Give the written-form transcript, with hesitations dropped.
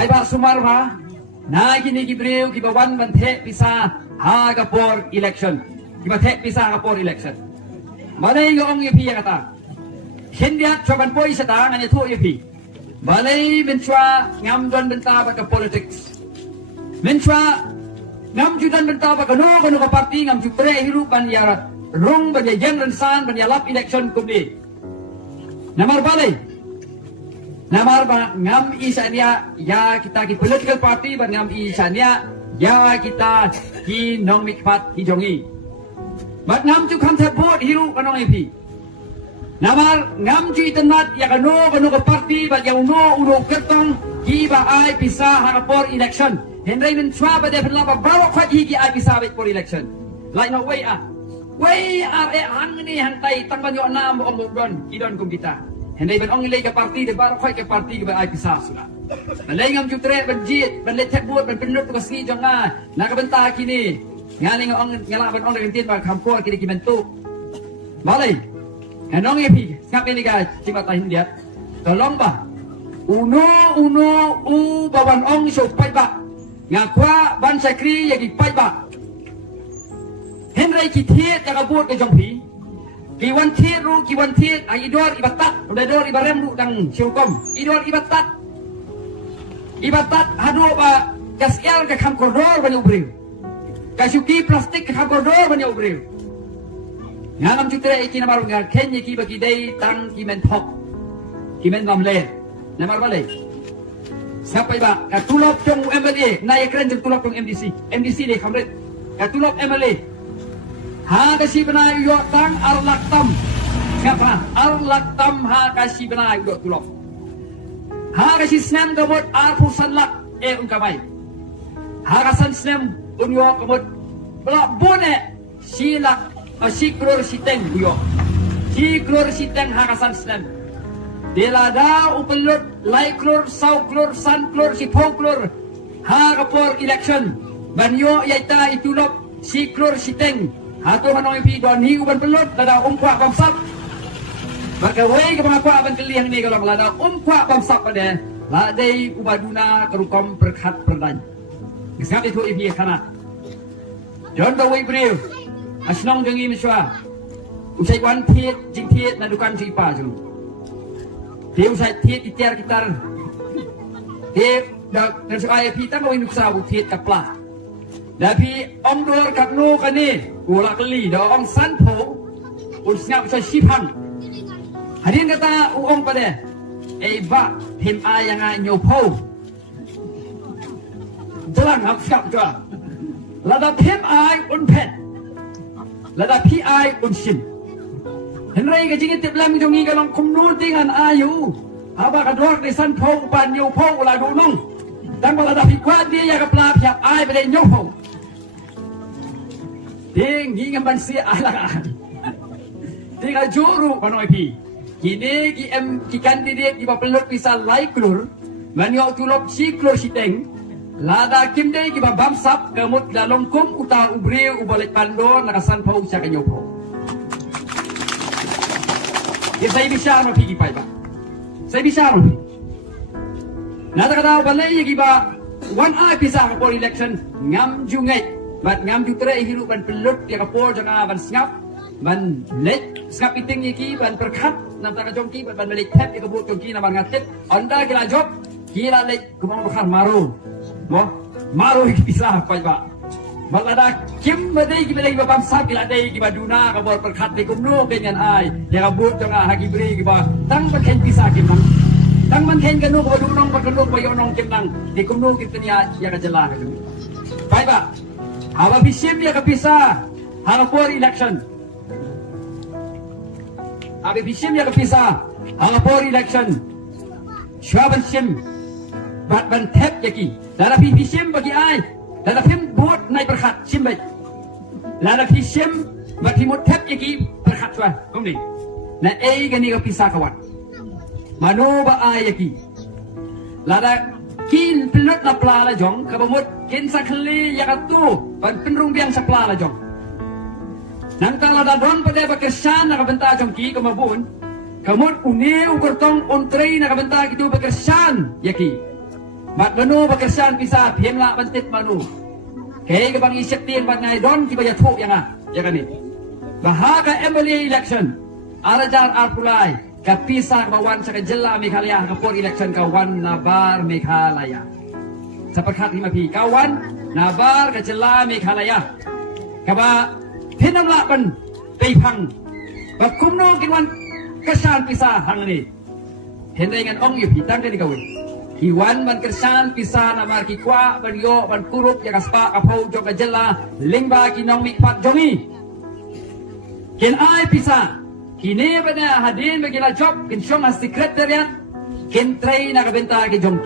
Paiba sumarma na gini gibreu gibawan banthe pisa ha kapor election gibathe pisa kapor election malay ngong yepi kata hindiat coban poi seta ngani thu yepi malay menchwa ngam don benta ba politics menchwa ngam judan benta ba kano ka parti ngam jupre hiru ban yarat rong ban yang rensan ban yalap election kumdi namar balai namar ba ngam isanya ya kita ki political party ban ngam isanya ya kita ki nong mikpat ki jongi bat ngam ju kam the vote hiru kanong epi namar ngam ju itenat ya kano ka party bat yang uno kertong ki ba ai pisa harapor election henry men chwa ba de pela ba bawa khat hi ki ai pisa ba for election like no way hang ni hang tai tang ban yo na mo om don idon kum kita henday ban ong ilay ka parti de bar khoy ka parti ba ay pisa sula balay ngam jutre ban jit ban let buat ban penut ko si jonga nakabenta kini ngaling ong ngala ban ong rentin ba kampor kini kibentu balay henong epi ngap ini ga cipat tahin dia tolong ba uno u bawan ong so pai ba ngakwa ban sakri yagi pai ba henray kithiet ka buat ke jongpi kiwan tiet idor ibatat udah dor ibarem lu dang siukom idor ibatat hadu ba kasial ke kam koridor banyak ubril kasuki plastik ke kam koridor banyak ubril ngam jutre iki namaru ngar kenye ki bagi dai tang ki men thok ki men lamle namar bale siapa iba ka tulop jong MLA na ekren jong tulop jong MDC de kamret ka tulop MLA ha kasi benai yo tang arlaktam siapa arlaktam ha kasi benai yo tulok ha kasi snem gamot arpusan lak ungkamai ha kasan snem unyo gamot bla bone silak sikror siteng yo sikror siteng ha kasan snem delada upelot laiklor sauklor sanklor sipoklor ha kapor election banyo yaita itulop sikror siteng Hato manong ipi don hi uban pelot lada umkwa bamsap maka wei ke mga kwa ban kelih ni kalau lada umkwa bamsap pada ladai ubaduna kerukom berkat perdan gesap itu ipi kana don do wei breu asnong dengi miswa usai wan thiet jing thiet na dukan si pa ju dia usai thiet itiar kitar dia dak nesai ipi tang wei nuksa u thiet kapla tapi om dor kakno kani gula keli da om sanpo un snap sa sipan hadin kata uong pada ba him ayang nyopo jalan hap siap jua lada him ay un pet lada pi ay un sim henry ka jingit tiblam jongi kalong kumno tingan ayu haba ka dor de sanpo pan nyopo la dunong dan lada pi kwa dia ya ka pla piap ay pada nyopo Ding ngam si alaan. Tinggal juru panoy pi. Kini ki kandidat di bapelot bisa laiklur, manyo tulop siklur siteng. Lada kimde ki bamsap kamut lalongkum uta ubre ubalet pando nakasan pau sa kanyopo. Saya bisa no pi pai ba. Saya bisa no. Nada kata balai ki ba one eye bisa for election ngam jungai. Bat ngam jutre hiru ban pelot dia kapor janga ban snap ban let snap iting iki ban perkat nam ta jongki ban melik tap dia kabut jongki na ban ngatet anda kila job kila let kumang bakar maru mo maru iki bisa pai ba balada kim badai ki balai babam sap kila dai ki baduna kabor perkat di kumno dengan ai dia kabut janga hagi bri ki ba tang baken bisa kim nang tang man hen kanu ko dunong bakano bayonong kim nang di kumno kitnya ya kajela pai ba Haba bisim ya kapisa halapor election. Abi bisim ya kapisa halapor election. Syaban sim bat ban tep yaki. Dara bisim bagi ai. Dara pim buat naik berkat sim baik. Dara bisim bagi mut tep yaki berkat swa. Kumni. Na gani kapisa kawan. Mano ba ai yaki. Lada kin pelot na plala jong kabamut kin sakli yakatu ban penrung biang saplala jong nang tala da don pada bekesan na kabenta jong ki kamabun kamut uniu gertong ontrei na kabenta gitu bekesan yaki Mat menu bekerjaan pisah piemla bantit manu. Kaya bang isyak tin bat ngai don ki baya thuk yang ya kan ni. Bahaga Emily election. Arajar arpulai ka pisah bawan sa jela Meghalaya ka por election kawan nabar Meghalaya. Sa perkat lima pi kawan nabar ka jela Meghalaya. Kaba pinam laban paypang. Bakumno kinwan kesan pisah hang ni. Hendai ngan ong yu pitang ni kawin. Iwan man kersan pisah namar ki kwa ban yo ban kurup ya kaspa apau jong ka jela lingba ki nong mi pat jongi. Ken ai pisah kini pada hadin bagi la job ken syong as secretariat ken train na kabenta ki jong